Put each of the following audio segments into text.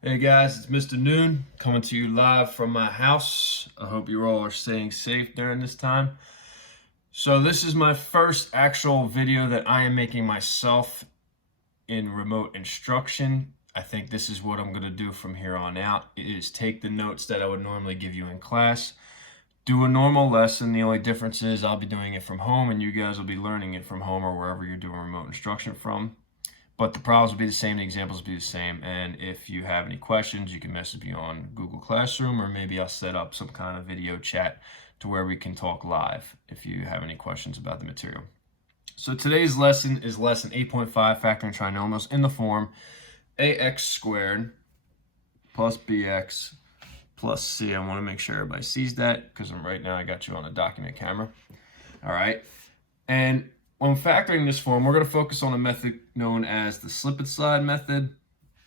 Hey guys, it's Mr. Noon coming to you live from my house. I hope you all are staying safe during this time. So this is my first actual video that I am making myself in remote instruction. I think this is what I'm going to do from here on out, is take the notes that I would normally give you in class, do a normal lesson. The only difference is I'll be doing it from home and you guys will be learning it from home or wherever you're doing remote instruction from. But the problems will be the same, the examples will be the same. And if you have any questions, you can message me on Google Classroom, or maybe I'll set up some kind of video chat to where we can talk live if you have any questions about the material. So today's lesson is lesson 8.5, factoring trinomials in the form ax squared plus bx plus c. I want to make sure everybody sees that because right now I got you on a document camera. All right. And when factoring this form, we're going to focus on a method known as the slip and slide method,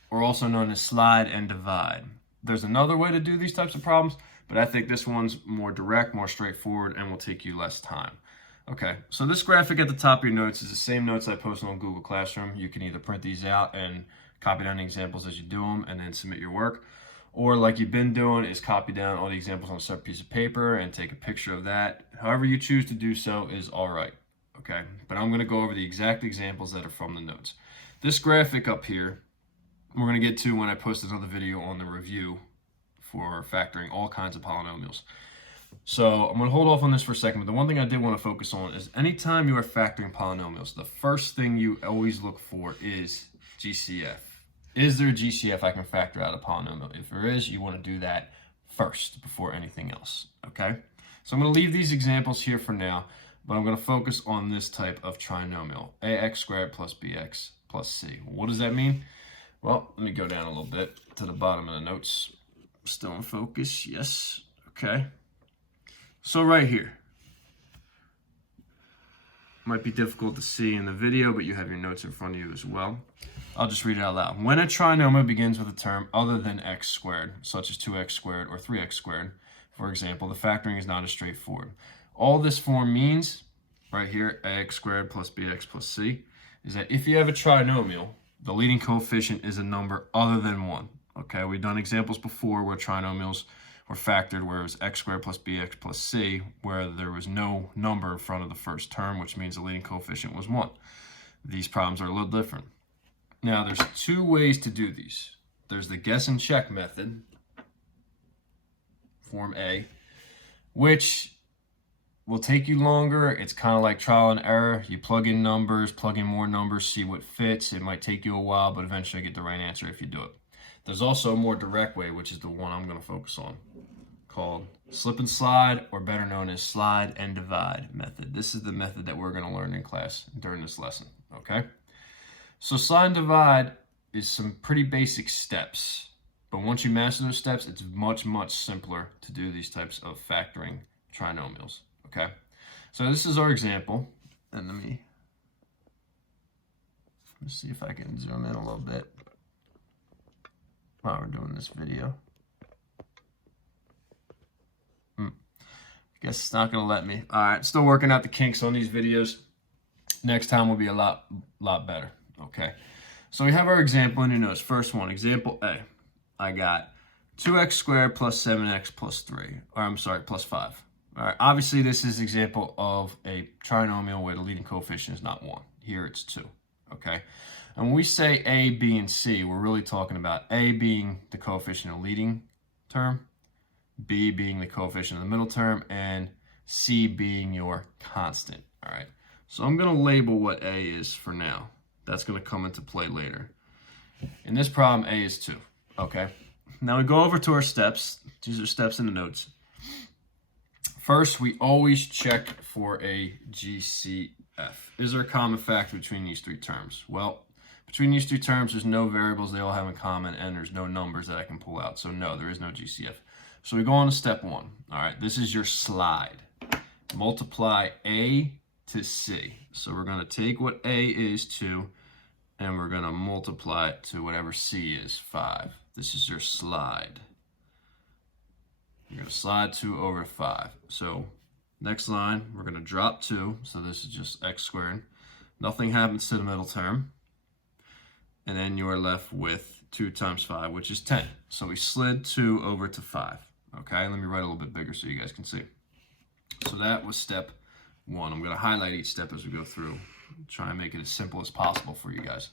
or also known as slide and divide. There's another way to do these types of problems, but I think this one's more direct, more straightforward, and will take you less time. Okay, so this graphic at the top of your notes is the same notes I posted on Google Classroom. You can either print these out and copy down the examples as you do them and then submit your work, or like you've been doing is copy down all the examples on a separate piece of paper and take a picture of that. However you choose to do so is all right. Okay, but I'm going to go over the exact examples that are from the notes. This graphic up here, we're going to get to when I post another video on the review for factoring all kinds of polynomials. So I'm going to hold off on this for a second, but the one thing I did want to focus on is anytime you are factoring polynomials, the first thing you always look for is GCF. Is there a GCF I can factor out a polynomial? If there is, you want to do that first before anything else. Okay, so I'm going to leave these examples here for now. But I'm going to focus on this type of trinomial, ax squared plus bx plus c. What does that mean? Well, let me go down a little bit to the bottom of the notes. Still in focus, yes. Okay. So right here, might be difficult to see in the video, but you have your notes in front of you as well. I'll just read it out loud. When a trinomial begins with a term other than x squared, such as 2x squared or 3x squared, for example, the factoring is not as straightforward. All this form means, right here, ax squared plus bx plus c, is that if you have a trinomial, the leading coefficient is a number other than 1. Okay, we've done examples before where trinomials were factored where it was x squared plus bx plus c, where there was no number in front of the first term, which means the leading coefficient was 1. These problems are a little different. Now, there's two ways to do these. There's the guess and check method, form A, which will take you longer. It's kind of like trial and error. You plug in numbers, plug in more numbers, see what fits. It might take you a while, but eventually get the right answer if you do it. There's also a more direct way, which is the one I'm going to focus on, called slip and slide, or better known as slide and divide method. This is the method that we're going to learn in class during this lesson, okay? So slide and divide is some pretty basic steps, but once you master those steps, it's much, much simpler to do these types of factoring trinomials. Okay, so this is our example, and let me see if I can zoom in a little bit while we're doing this video. Guess it's not gonna let me. All right, still working out the kinks on these videos. Next time will be a lot better. Okay, so we have our example in your notes. First one, example A. I got 2x squared plus 7x plus 3, or I'm sorry, plus 5. All right, obviously this is an example of a trinomial where the leading coefficient is not 1. Here it's 2, okay? And when we say A, B, and C, we're really talking about A being the coefficient of the leading term, B being the coefficient of the middle term, and C being your constant, all right? So I'm gonna label what A is for now. That's gonna come into play later. In this problem, A is 2, okay? Now we go over to our steps. These are steps in the notes. First, we always check for a GCF. Is there a common factor between these three terms? Well, between these three terms, there's no variables they all have in common, and there's no numbers that I can pull out. So no, there is no GCF. So we go on to step 1. All right, this is your slide. Multiply A to C. So we're going to take what A is 2, and we're going to multiply it to whatever C is 5. This is your slide. You're going to slide 2 over 5. So next line, we're going to drop 2. So this is just x squared. Nothing happens to the middle term. And then you are left with 2 times 5, which is 10. So we slid 2 over to 5. Okay, let me write a little bit bigger so you guys can see. So that was step 1. I'm going to highlight each step as we go through. Try and make it as simple as possible for you guys.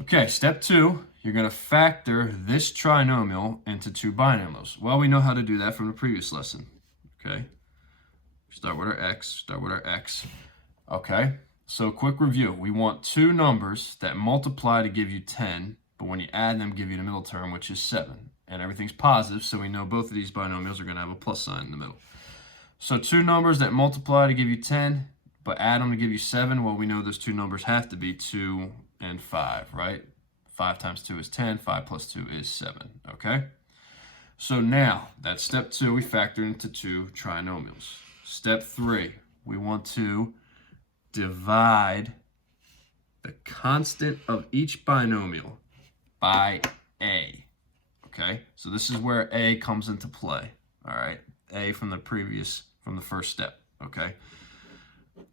Okay, step 2, you're going to factor this trinomial into 2 binomials. Well, we know how to do that from the previous lesson. Okay, start with our x, Okay, so quick review. We want 2 numbers that multiply to give you 10, but when you add them, give you the middle term, which is 7. And everything's positive, so we know both of these binomials are going to have a plus sign in the middle. So 2 numbers that multiply to give you 10, but add them to give you 7. Well, we know those 2 numbers have to be 2 and 5, right? 5 times 2 is 10. 5 plus 2 is 7, okay? So now, that's step 2. We factor into 2 trinomials. Step 3, we want to divide the constant of each binomial by a. Okay, so this is where a comes into play. All right, a from the first step. Okay,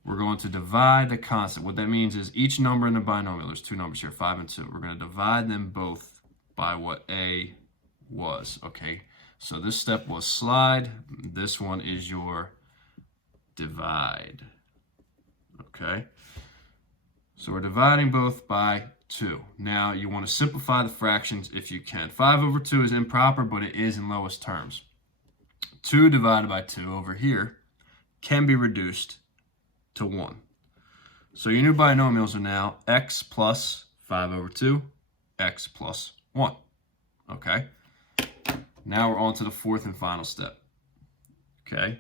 we're going to divide the constant. What that means is each number in the binomial, there's 2 numbers here, 5 and 2. We're going to divide them both by what a was. Okay, so this step was slide. This one is your divide. Okay, so we're dividing both by 2. Now, you want to simplify the fractions if you can. 5 over 2 is improper, but it is in lowest terms. 2 divided by 2 over here can be reduced to 1. So your new binomials are now x plus 5 over 2, x plus 1. Okay? Now we're on to the 4th and final step. Okay?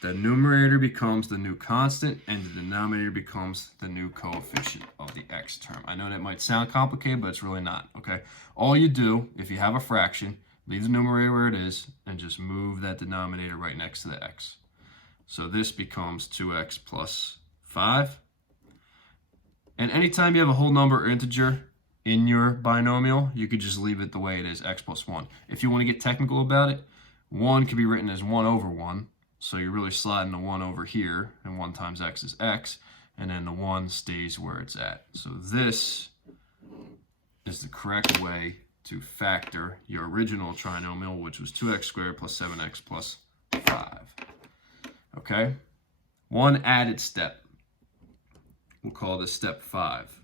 The numerator becomes the new constant, and the denominator becomes the new coefficient of the x term. I know that might sound complicated, but it's really not, okay? All you do, if you have a fraction, leave the numerator where it is, and just move that denominator right next to the x. So this becomes 2x plus 5. And anytime you have a whole number or integer in your binomial, you could just leave it the way it is, x plus 1. If you want to get technical about it, 1 can be written as 1 over 1. So you're really sliding the 1 over here, and 1 times x is x, and then the 1 stays where it's at. So this is the correct way to factor your original trinomial, which was 2x squared plus 7x plus 5. Okay? One added step. We'll call this step 5.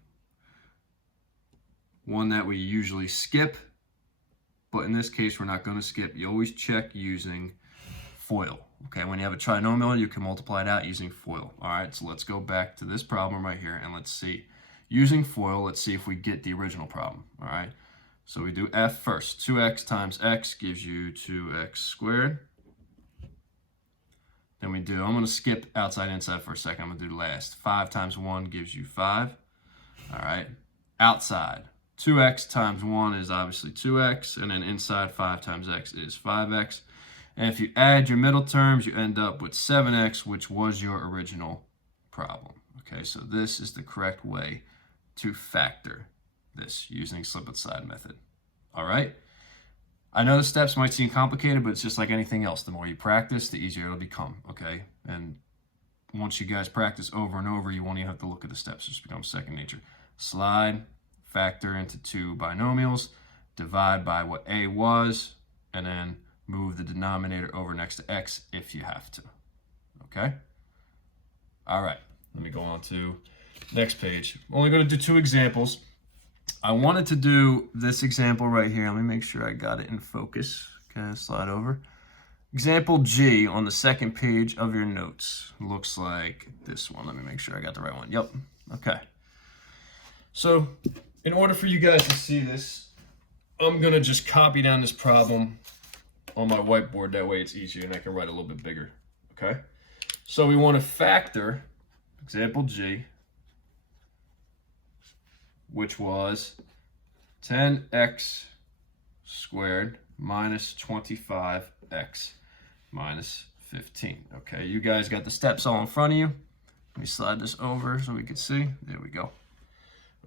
One that we usually skip, but in this case we're not going to skip. You always check using FOIL. Okay, when you have a trinomial, you can multiply it out using FOIL. All right, so let's go back to this problem right here, and let's see. Using FOIL, let's see if we get the original problem. All right, so we do f first. 2x times x gives you 2x squared. Then we do, I'm going to skip outside inside for a second. I'm going to do last. 5 times 1 gives you 5. All right, outside. 2x times 1 is obviously 2x, and then inside 5 times x is 5x. And if you add your middle terms, you end up with 7x, which was your original problem. Okay, so this is the correct way to factor this using slip side method. All right? I know the steps might seem complicated, but it's just like anything else. The more you practice, the easier it'll become, okay? And once you guys practice over and over, you won't even have to look at the steps. It just becomes second nature. Slide, factor into 2 binomials, divide by what a was, and then move the denominator over next to x if you have to. Okay? All right, let me go on to next page. I'm only going to do 2 examples. I wanted to do this example right here. Let me make sure I got it in focus. Okay, slide over. Example G on the second page of your notes looks like this one. Let me make sure I got the right one. Yep. Okay. So in order for you guys to see this, I'm going to just copy down this problem on my whiteboard. That way it's easier and I can write a little bit bigger. Okay. So we want to factor example G, which was 10x squared minus 25x minus 15. Okay, you guys got the steps all in front of you. Let me slide this over so we can see. There we go.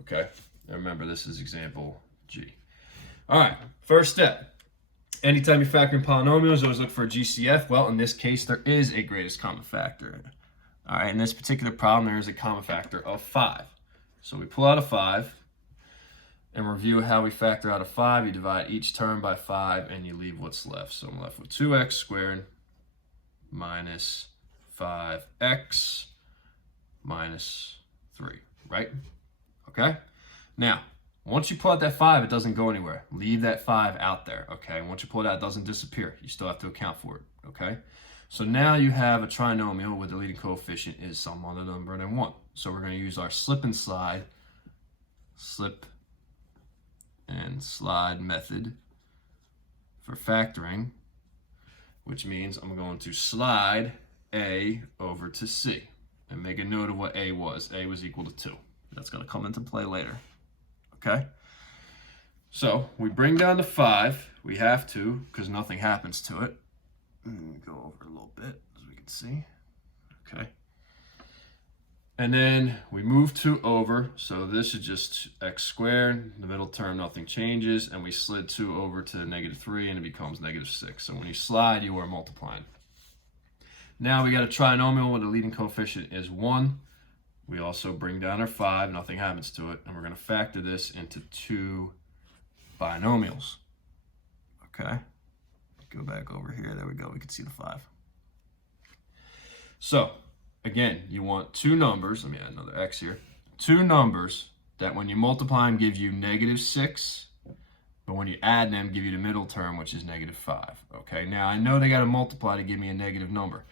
Okay, now remember this is example G. All right, first step. Anytime you're factoring polynomials, always look for a GCF. Well, in this case, there is a greatest common factor. All right, in this particular problem, there is a common factor of 5. So we pull out a 5. and review how we factor out of 5. You divide each term by 5 and you leave what's left. So I'm left with 2x squared minus 5x minus 3, right? Okay? Now, once you pull out that 5, it doesn't go anywhere. Leave that 5 out there, okay? Once you pull it out, it doesn't disappear. You still have to account for it, okay? So now you have a trinomial where the leading coefficient is some other number than 1. So we're going to use our slip and slide method for factoring, which means I'm going to slide a over to c and make a note of what a was. A was equal to 2. That's going to come into play later. Okay? So we bring down to 5. We have to, because nothing happens to it. Go over a little bit as we can see. Okay. And then we move 2 over. So this is just x squared. The middle term, nothing changes. And we slid 2 over to -3 and it becomes -6. So when you slide, you are multiplying. Now we got a trinomial where the leading coefficient is 1. We also bring down our 5, nothing happens to it, and we're going to factor this into 2 binomials. Okay, go back over here, there we go, we can see the 5. So, again, you want 2 numbers, let me add another x here, 2 numbers that when you multiply them give you -6, but when you add them give you the middle term, which is -5. Okay, now I know they got to multiply to give me a negative number.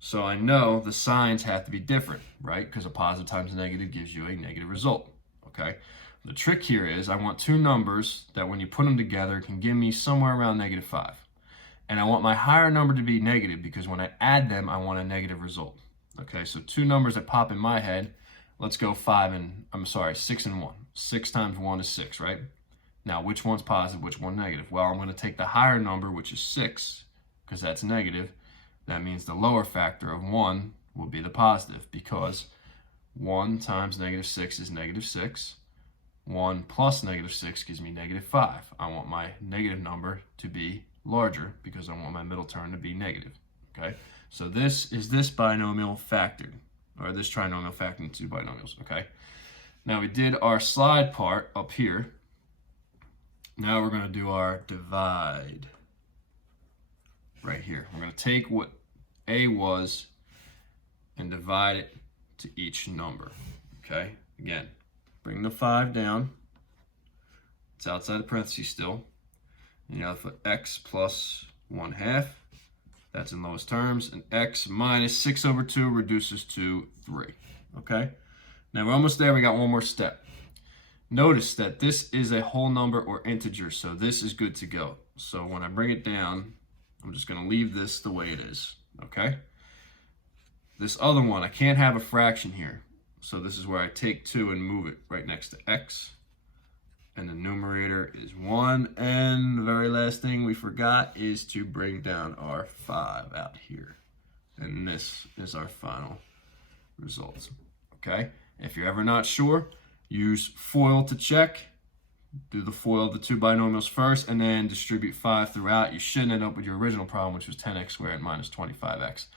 So I know the signs have to be different, right? Because a positive times a negative gives you a negative result, okay? The trick here is I want 2 numbers that when you put them together can give me somewhere around -5. And I want my higher number to be negative because when I add them, I want a negative result. Okay, so 2 numbers that pop in my head, let's go 6 and 1. 6 times 1 is 6, right? Now, which one's positive, which one negative? Well, I'm going to take the higher number, which is 6, because that's negative. That means the lower factor of 1 will be the positive because 1 times -6 is -6. 1 plus -6 gives me -5. I want my negative number to be larger because I want my middle term to be negative. Okay, so this is this binomial factored, or this trinomial factored into 2 binomials. Okay, now we did our slide part up here. Now we're going to do our divide right here. We're going to take what a was and divide it to each number. Okay, again, bring the 5 down. It's outside the parentheses still. And you have to put x plus 1/2. That's in lowest terms. And x minus 6/2 reduces to 3. Okay, now we're almost there. We got one more step. Notice that this is a whole number or integer, so this is good to go. So when I bring it down, I'm just going to leave this the way it is. Okay, this other one, I can't have a fraction here. So this is where I take 2 and move it right next to x. And the numerator is 1. And the very last thing we forgot is to bring down our 5 out here. And this is our final results. Okay, if you're ever not sure, use FOIL to check. Do the FOIL of the 2 binomials first and then distribute 5 throughout. You shouldn't end up with your original problem, which was 10x squared minus 25x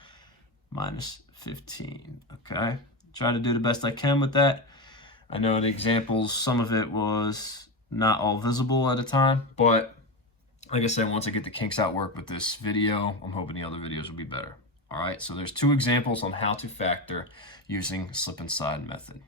minus 15. Okay, try to do the best I can with that. I know the examples, some of it was not all visible at a time, but like I said, once I get the kinks out work with this video, I'm hoping the other videos will be better. All right, so there's 2 examples on how to factor using slip and slide method.